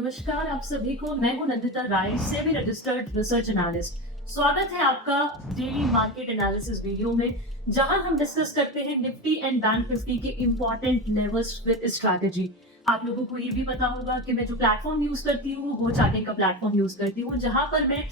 नमस्कार आप सभी को। मैं हूं नंदिता राय, सेबी रजिस्टर्ड रिसर्च एनालिस्ट। स्वागत है आपका डेली मार्केट एनालिसिस वीडियो में, जहां हम डिस्कस करते हैं निफ्टी एंड बैंक निफ्टी के इंपॉर्टेंट लेवल्स विद स्ट्रैटेजी। आप लोगों को ये भी पता होगा कि मैं जो प्लेटफॉर्म यूज करती हूँ वो चार्टिंग का प्लेटफॉर्म यूज करती हूँ, जहां पर मैं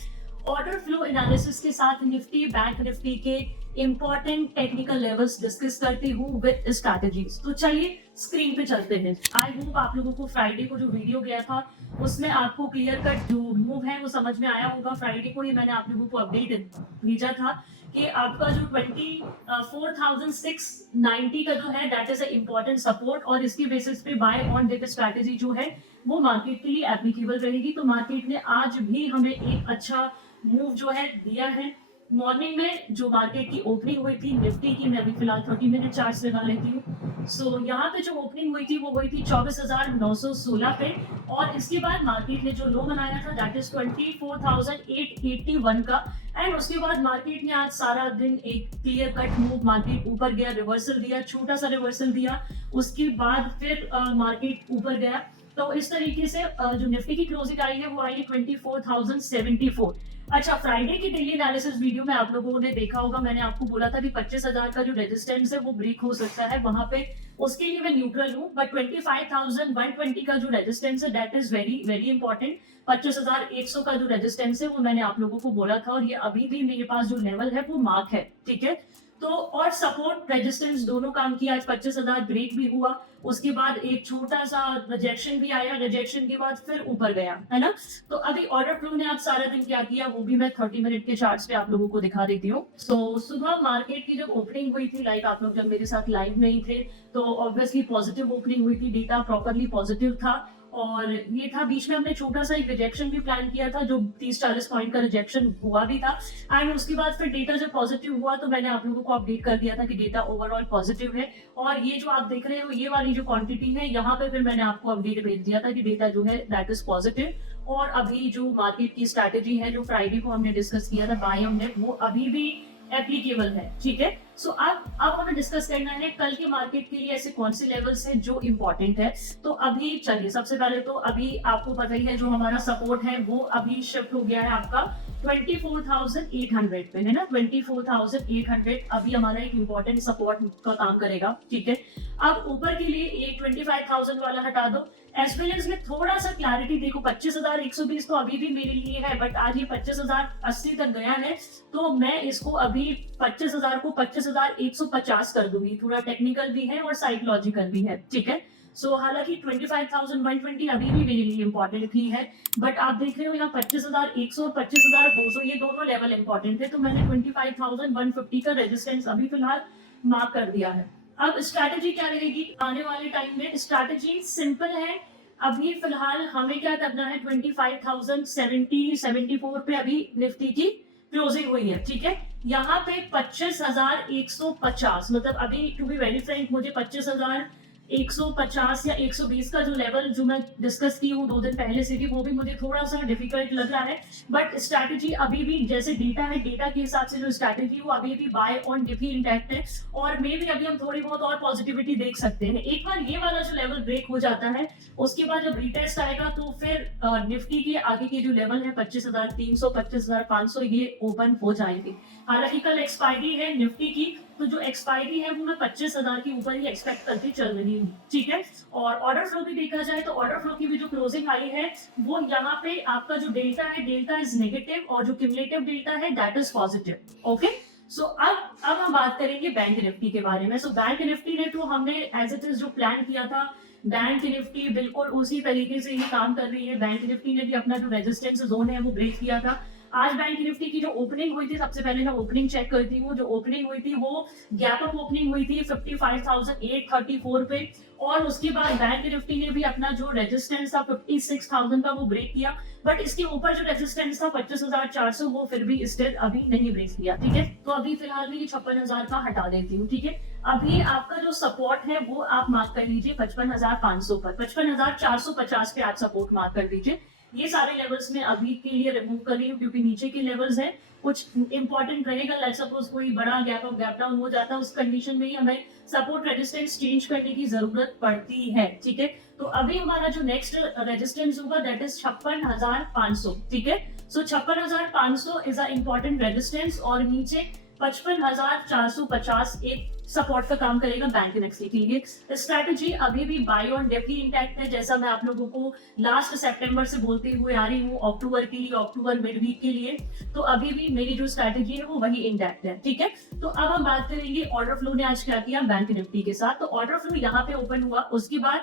ऑर्डर फ्लो एनालिसिस के साथ निफ्टी बैंक निफ्टी के इंपॉर्टेंट टेक्निकल लेवल्स डिस्कस करती हूँ विद स्ट्रैटेजीज। तो चलिए स्क्रीन पे चलते हैं। आई होप आप लोगों को फ्राइडे को जो वीडियो गया था उसमें आपको क्लियर कट जो मूव है वो समझ में आया होगा। फ्राइडे को ही मैंने आप लोगों को अपडेट भेजा था कि आपका जो 24,690 का जो है that is a important support, और इसकी बेसिस पे बाय ऑन डिप स्ट्रैटेजी जो है वो मार्केट के लिए एप्लीकेबल रहेगी। तो मार्केट ने आज भी हमें एक अच्छा मूव जो है दिया है। मॉर्निंग में जो मार्केट की ओपनिंग हुई थी निफ्टी की, मैं अभी फिलहाल 30 मिनट चार्ट लगा लेती हूँ। सो यहाँ पे जो ओपनिंग हुई थी वो हुई थी 24,916 पे, और इसके बाद मार्केट ने जो लो बनाया था दैट इज 24,881 का। एंड उसके बाद मार्केट ने आज सारा दिन एक क्लियर कट मूव, मार्केट ऊपर गया, रिवर्सल दिया, छोटा सा रिवर्सल दिया, उसके बाद फिर मार्केट ऊपर गया। तो इस तरीके से जो निफ्टी की क्लोजिंग आई है वो आई है 24,074। अच्छा, फ्राइडे की डेली एनालिसिस वीडियो में आप लोगों ने देखा होगा, मैंने आपको बोला था कि 25,000 का जो रेजिस्टेंस है वो ब्रेक हो सकता है वहां पे, उसके लिए मैं न्यूट्रल हूँ। बट 25,120 का जो रेजिस्टेंस है that is very very important. 25,100 का जो रेजिस्टेंस है वो मैंने आप लोगों को बोला था, और ये अभी भी मेरे पास जो लेवल है वो मार्क है, ठीक है। तो और सपोर्ट रेजिस्टेंस दोनों काम किया। आज 25,000 ब्रेक भी हुआ, उसके बाद एक छोटा सा रिजेक्शन भी आया, रिजेक्शन के बाद फिर ऊपर गया, है ना। तो अभी ऑर्डर फ्लो ने आज सारा दिन क्या किया वो भी मैं 30 मिनट के चार्ट्स पे आप लोगों को दिखा देती हूँ। तो सुबह मार्केट की जब ओपनिंग हुई थी, लाइक आप लोग जब मेरे साथ लाइव नहीं थे तो ऑब्वियसली पॉजिटिव ओपनिंग हुई थी, डेटा प्रॉपरली पॉजिटिव था। और ये था, बीच में हमने छोटा सा एक रिजेक्शन भी प्लान किया था जो 30-40 पॉइंट का रिजेक्शन हुआ भी था। एंड उसके बाद फिर डेटा जब पॉजिटिव हुआ तो मैंने आप लोगों को अपडेट कर दिया था कि डेटा ओवरऑल पॉजिटिव है। और ये जो आप देख रहे हो ये वाली जो क्वांटिटी है यहाँ पे फिर मैंने आपको अपडेट भेज दिया था कि डेटा जो है दैट इज पॉजिटिव। और अभी जो मार्केट की स्ट्रैटेजी है जो फ्राइडे को हमने डिस्कस किया था बाय ऑन डिप, वो अभी भी एप्लीकेबल है, ठीक है। सो अब हमें डिस्कस करना है कल के मार्केट के लिए ऐसे कौन से लेवल्स हैं जो इंपॉर्टेंट है। तो अभी चलिए, सबसे पहले तो अभी आपको पता ही है जो हमारा सपोर्ट है वो अभी शिफ्ट हो गया है आपका 24,800 पे, है ना। 24,800 अभी हमारा एक इंपॉर्टेंट सपोर्ट का काम करेगा, ठीक है। अब ऊपर के लिए ये 25,000 वाला हटा दो। एज वेल एज में थोड़ा सा क्लैरिटी देखो, 25,120 तो अभी भी मेरे लिए है, बट आज ये 25,080 तक गया है। तो मैं इसको अभी 25,000 को 25,150 कर दूंगी। थोड़ा टेक्निकल भी है और साइकोलॉजिकल भी है, ठीक है। सो हालांकि 25,120 अभी भी मेरे लिए इंपॉर्टेंट ही है, बट आप देख रहे हो यहाँ 25,100 और 25,200 ये दोनों लेवल इंपॉर्टेंट है। तो मैंने 25,150 का रेजिस्टेंस अभी फिलहाल मार्क कर दिया है। अब स्ट्रैटेजी क्या रहेगी आने वाले टाइम में? स्ट्रैटेजी सिंपल है। अभी फिलहाल हमें क्या करना है, 25,074 पे अभी निफ्टी की क्लोजिंग हुई है, ठीक है। यहाँ पे 25,150, मतलब अभी टू बी वेरी फ्रैंक मुझे 25,150 या 120 का जो लेवल जो मैं डिस्कस की हूँ 2 दिन पहले से भी, वो भी मुझे थोड़ा सा डिफिकल्ट लग रहा है। बट स्ट्रैटेजी अभी भी जैसे डेटा है, डेटा के हिसाब से जो स्ट्रैटेजी वो अभी भी बाय ऑन डिप ही इंटैक्ट है, और मे भी अभी हम थोड़ी बहुत और पॉजिटिविटी देख सकते हैं। एक बार ये वाला जो लेवल ब्रेक हो जाता है उसके बाद जब रिटेस्ट आएगा तो फिर निफ्टी के आगे के जो लेवल है 25,300 25,500 ये ओपन हो जाएंगे। हालांकि कल एक्सपायरी है निफ्टी की, तो जो एक्सपायरी है वो मैं 25,000 के ऊपर ही एक्सपेक्ट करके चल रही हूँ, ठीक है। और ऑर्डर फ्लो भी देखा जाए तो ऑर्डर फ्लो की भी जो क्लोजिंग आई है वो यहाँ पे आपका जो डेल्टा है, डेल्टा इज नेगेटिव, और जो क्यूमुलेटिव डेल्टा है दैट इज पॉजिटिव, ओके। सो अब हम बात करेंगे बैंक निफ्टी के बारे में। सो बैंक निफ्टी ने तो हमने एज इट इज जो प्लान किया था, बैंक निफ्टी बिल्कुल उसी तरीके से ही काम कर रही है। बैंक निफ्टी ने भी अपना जो रेजिस्टेंस जोन है वो ब्रेक किया था। आज बैंक निफ्टी की जो ओपनिंग हुई थी, सबसे पहले मैं ओपनिंग चेक करती हूँ। जो ओपनिंग हुई थी वो गैप अप ओपनिंग हुई थी 55,834 पे, और उसके बाद बैंक निफ्टी ने भी अपना जो रेजिस्टेंस था 56,000 का वो ब्रेक किया। बट इसके ऊपर जो रेजिस्टेंस था 25,400 वो फिर भी स्टिल अभी नहीं ब्रेक किया, ठीक है। तो अभी फिलहाल में ये 56,000 का हटा देती हूँ, ठीक है। अभी आपका जो सपोर्ट है वो आप मार्क कर लीजिए 55,500 पर, 55,450 पे आप सपोर्ट मार्क कर दीजिए। ये सारे लेवल्स में अभी के लिए रिमूव कर रही हूँ क्योंकि नीचे के लेवल्स हैं, कुछ इंपॉर्टेंट रहेगा। लाइक सपोज कोई बड़ा गैप अप गैप डाउन हो जाता है, उस कंडीशन में ही हमें सपोर्ट रेजिस्टेंस चेंज करने की जरूरत पड़ती है, ठीक है। तो अभी हमारा जो नेक्स्ट रेजिस्टेंस होगा दैट इज 56,500, ठीक है। सो 56,500 इज अ इम्पोर्टेंट रेजिस्टेंस और नीचे 55,450 एक सपोर्ट का काम करेगा बैंक निफ्टी के लिए। स्ट्रैटेजी अभी भी बाय ऑन डिप ही इंटैक्ट है, जैसा मैं आप लोगों को लास्ट सितंबर से बोलते हुए आ रही हूँ अक्टूबर के लिए, अक्टूबर मिड वीक के लिए। तो अभी भी मेरी जो स्ट्रैटेजी है वो वही इंटैक्ट है, ठीक है। तो अब हम बात करेंगे ऑर्डर फ्लो ने आज क्या किया बैंक निफ्टी के साथ। तो ऑर्डर फ्लो यहाँ पे ओपन हुआ, उसके बाद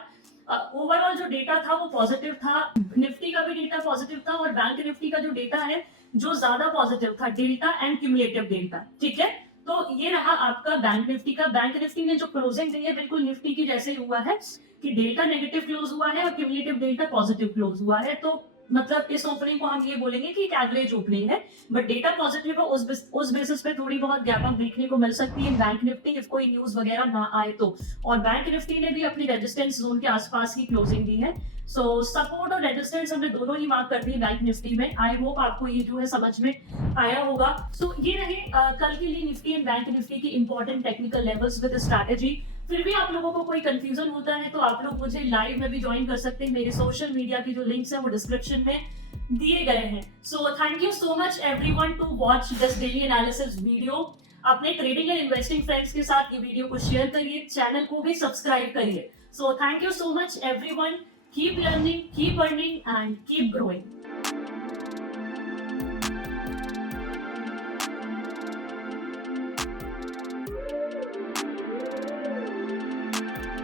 ओवरऑल जो डेटा था वो पॉजिटिव था, निफ्टी का भी डेटा पॉजिटिव था और बैंक निफ्टी का जो डेटा है जो ज्यादा पॉजिटिव था, डेल्टा एंड क्यूमुलेटिव डेल्टा, ठीक है। तो ये रहा आपका बैंक निफ्टी का। बैंक निफ्टी ने जो क्लोजिंग दी है बिल्कुल निफ्टी की जैसे हुआ है कि डेल्टा नेगेटिव क्लोज हुआ है और क्यूमुलेटिव डेल्टा पॉजिटिव क्लोज हुआ है। तो मतलब इस ओपनिंग को हम ये बोलेंगे कि एक एवरेज ओपनिंग है, बट डेटा पॉजिटिव है, उस बेसिस पे थोड़ी बहुत गैप अप देखने को मिल सकती है बैंक निफ्टी इफ कोई न्यूज वगैरह ना आए तो। और बैंक निफ्टी ने भी अपनी रेजिस्टेंस जोन के आसपास की क्लोजिंग दी है। सो सपोर्ट और रेजिस्टेंस हमने दोनों ही मार्क कर दी बैंक निफ्टी में। आई होप आपको ये जो है समझ में आया होगा। सो ये रहे कल के लिए निफ्टी एंड बैंक निफ्टी की important technical levels with strategy. फिर भी आप लोगों को कोई कंफ्यूजन होता है तो आप लोग मुझे लाइव में भी ज्वाइन कर सकते हैं, मेरे सोशल मीडिया की जो लिंक्स है वो डिस्क्रिप्शन में दिए गए हैं। So thank you so much everyone to watch this daily analysis video. अपने ट्रेडिंग एंड इन्वेस्टिंग फ्रेंड्स के साथ ये वीडियो को शेयर करिए, चैनल को भी सब्सक्राइब करिए। सो thank you so much everyone, keep learning, keep earning and keep growing.